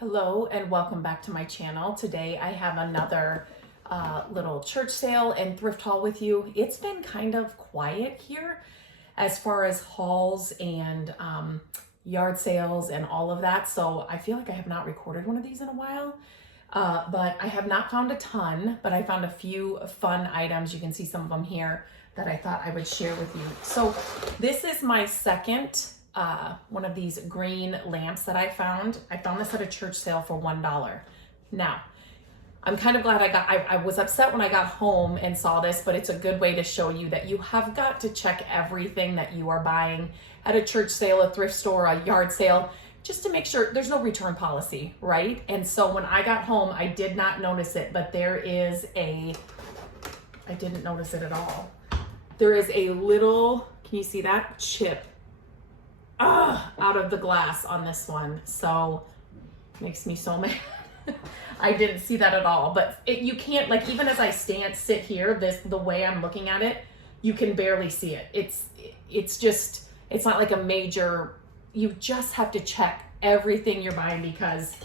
Hello and welcome back to my channel. Today I have another little church sale and thrift haul with you. It's been kind of quiet here as far as hauls and yard sales and all of that. So I feel like I have not recorded one of these in a while, but I have not found a ton, but I found a few fun items. You can see some of them here that I thought I would share with you. So this is my second one of these green lamps that I found. I found this at a church sale for $1. Now, I'm kind of glad I was upset when I got home and saw this, but it's a good way to show you that you have got to check everything that you are buying at a church sale, a thrift store, a yard sale, just to make sure there's no return policy, right? And so when I got home, I did not notice it, but I didn't notice it at all. There is a little, can you see that? Chip out of the glass on this one. So makes me so mad. I didn't see that at all, but you can't, like, even as I sit here, the way I'm looking at it, you can barely see it. It's not like a major, you just have to check everything you're buying because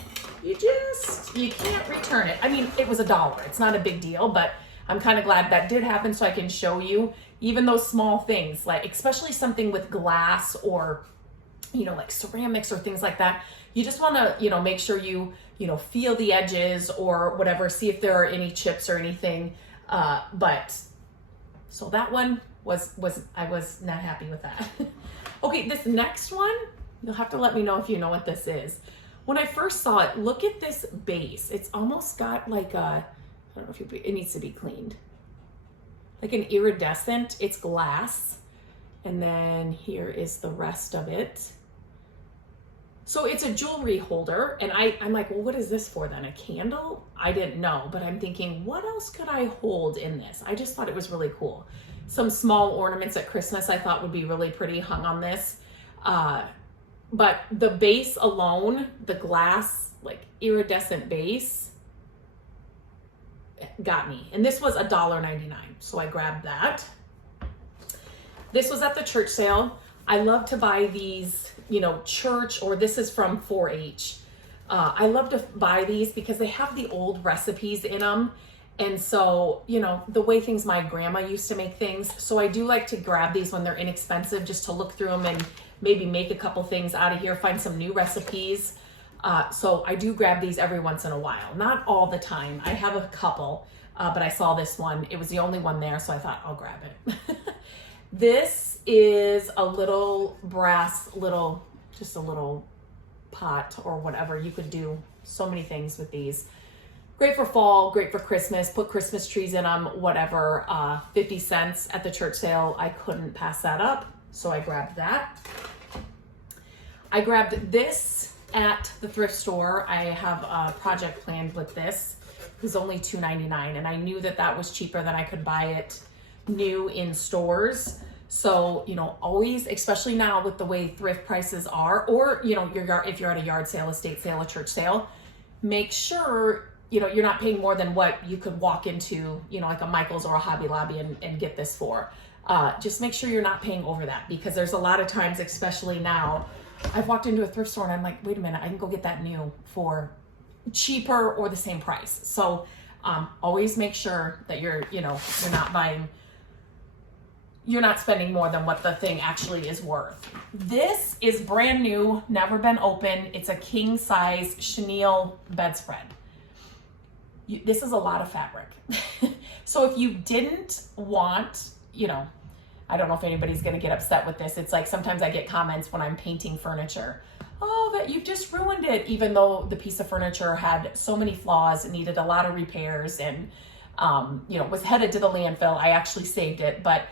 you can't return it. I mean, it was $1. It's not a big deal, but I'm kind of glad that did happen so I can show you even those small things, like especially something with glass or like ceramics or things like that. You just want to, make sure you feel the edges or whatever, see if there are any chips or anything. But so that one I was not happy with that. Okay, this next one, you'll have to let me know if you know what this is. When I first saw it, look at this base. It's almost got like I don't know if it needs to be cleaned. Like an iridescent, it's glass. And then here is the rest of it. So it's a jewelry holder, and I'm like, well, what is this for then? A candle? I didn't know, but I'm thinking, what else could I hold in this? I just thought it was really cool. Some small ornaments at Christmas I thought would be really pretty hung on this. But the base alone, the glass, like iridescent base, got me. And this was $1.99, so I grabbed that. This was at the church sale. I love to buy these, church, or this is from 4-H. I love to buy these because they have the old recipes in them. And so, the way my grandma used to make things. So I do like to grab these when they're inexpensive, just to look through them and maybe make a couple things out of here, find some new recipes. So I do grab these every once in a while, not all the time. I have a couple, but I saw this one. It was the only one there, so I thought I'll grab it. This is a little brass, just a little pot or whatever. You could do so many things with these. Great for fall, great for Christmas, put Christmas trees in them, whatever. 50 cents at the church sale. I couldn't pass that up, so I grabbed that. I grabbed this at the thrift store. I have a project planned with this. It was only $2.99, and I knew that was cheaper than I could buy it new in stores. So, always, especially now with the way thrift prices are, or, if you're at a yard sale, estate sale, a church sale, make sure, you're not paying more than what you could walk into, like a Michael's or a Hobby Lobby and get this for. Just make sure you're not paying over that, because there's a lot of times, especially now, I've walked into a thrift store and I'm like, wait a minute, I can go get that new for cheaper or the same price. So, always make sure that you're not spending more than what the thing actually is worth. This is brand new, never been open. It's a king size chenille bedspread. This is a lot of fabric. So if you didn't want, I don't know if anybody's gonna get upset with this. It's like sometimes I get comments when I'm painting furniture. Oh, that you've just ruined it, even though the piece of furniture had so many flaws, it needed a lot of repairs, and was headed to the landfill. I actually saved it, but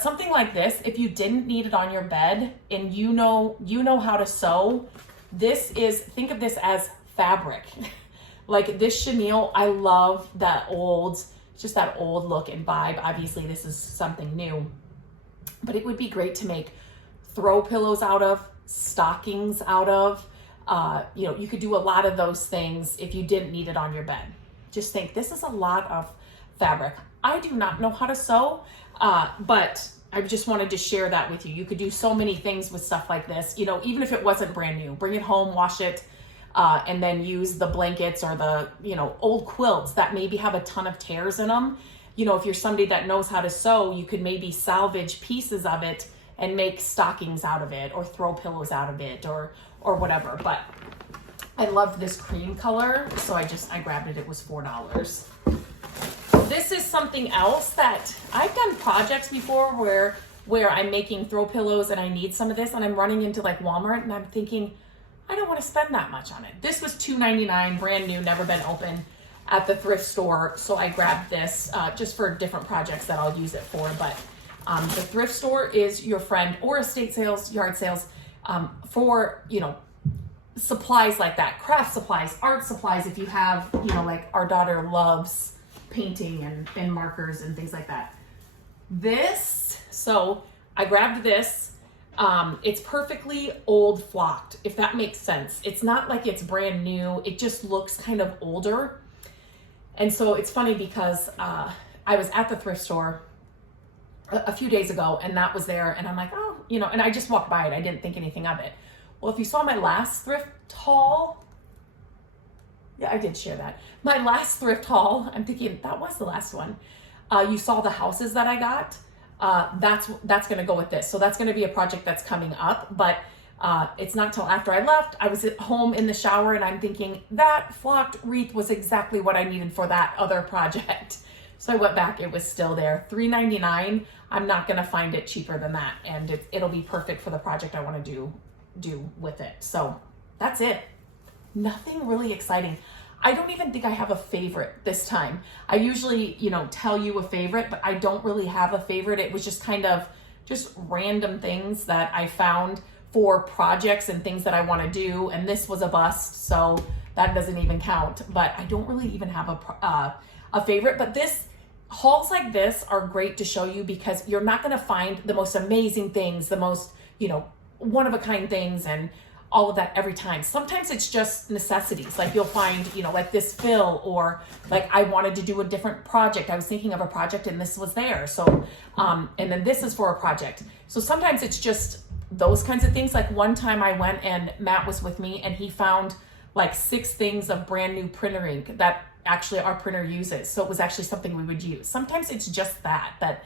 something like this, if you didn't need it on your bed and you know how to sew, think of this as fabric. Like this chenille, I love that old look and vibe. Obviously this is something new, but it would be great to make throw pillows out of, stockings out of. You could do a lot of those things if you didn't need it on your bed. Just think, this is a lot of fabric. I do not know how to sew, but I just wanted to share that with you. You could do so many things with stuff like this, even if it wasn't brand new. Bring it home, wash it, and then use the blankets or the, old quilts that maybe have a ton of tears in them. If you're somebody that knows how to sew, you could maybe salvage pieces of it and make stockings out of it or throw pillows out of it or whatever. But I loved this cream color, so I grabbed it. It was $4. This is something else that I've done projects before where I'm making throw pillows and I need some of this, and I'm running into like Walmart and I'm thinking, I don't want to spend that much on it. This was $2.99, brand new, never been open at the thrift store. So I grabbed this just for different projects that I'll use it for. But the thrift store is your friend, or estate sales, yard sales, for, supplies like that, craft supplies, art supplies. If you have, like our daughter loves painting and markers and things like that. So I grabbed this. It's perfectly old flocked, if that makes sense. It's not like it's brand new. It just looks kind of older. And so it's funny because I was at the thrift store a few days ago and that was there. And I'm like, oh, and I just walked by it. I didn't think anything of it. Well, if you saw my last thrift haul, yeah, I did share that. My last thrift haul, I'm thinking that was the last one. You saw the houses that I got. That's going to go with this. So that's going to be a project that's coming up, but it's not till after I left. I was at home in the shower and I'm thinking that flocked wreath was exactly what I needed for that other project. So I went back, it was still there. $3.99. I'm not going to find it cheaper than that. And it'll be perfect for the project I want to do with it. So that's it. Nothing really exciting. I don't even think I have a favorite this time. I usually, tell you a favorite, but I don't really have a favorite. It was just kind of just random things that I found for projects and things that I want to do. And this was a bust, so that doesn't even count. But I don't really even have a favorite. But hauls like this are great to show you because you're not going to find the most amazing things, the most, one-of-a-kind things and all of that every time. Sometimes it's just necessities. Like you'll find, like this fill, or like I wanted to do a different project. I was thinking of a project and this was there. So, and then this is for a project. So sometimes it's just those kinds of things. Like one time I went and Matt was with me and he found like 6 things of brand new printer ink that actually our printer uses. So it was actually something we would use. Sometimes it's just that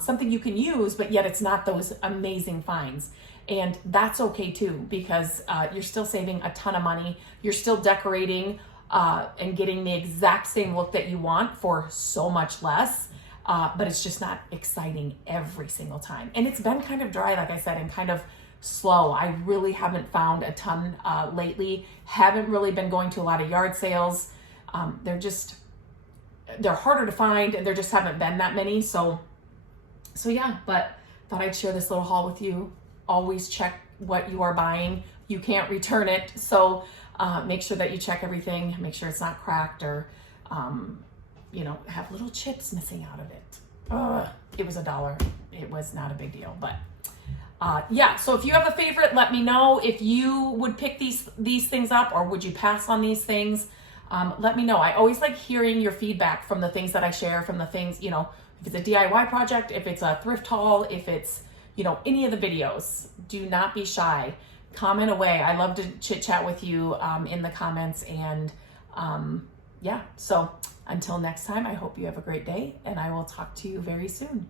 something you can use, but yet it's not those amazing finds. And that's okay too, because you're still saving a ton of money. You're still decorating and getting the exact same look that you want for so much less. But it's just not exciting every single time. And it's been kind of dry, like I said, and kind of slow. I really haven't found a ton lately. Haven't really been going to a lot of yard sales. They're harder to find and there just haven't been that many. So yeah, but thought I'd share this little haul with you. Always check what you are buying. You can't return it. So make sure that you check everything, make sure it's not cracked or, have little chips missing out of it. It was $1. It was not a big deal, but yeah. So if you have a favorite, let me know. If you would pick these things up or would you pass on these things, let me know. I always like hearing your feedback from the things that I share, from the things, if it's a DIY project, if it's a thrift haul, if it's, any of the videos. Do not be shy. Comment away. I love to chit chat with you in the comments. And yeah, so until next time, I hope you have a great day and I will talk to you very soon.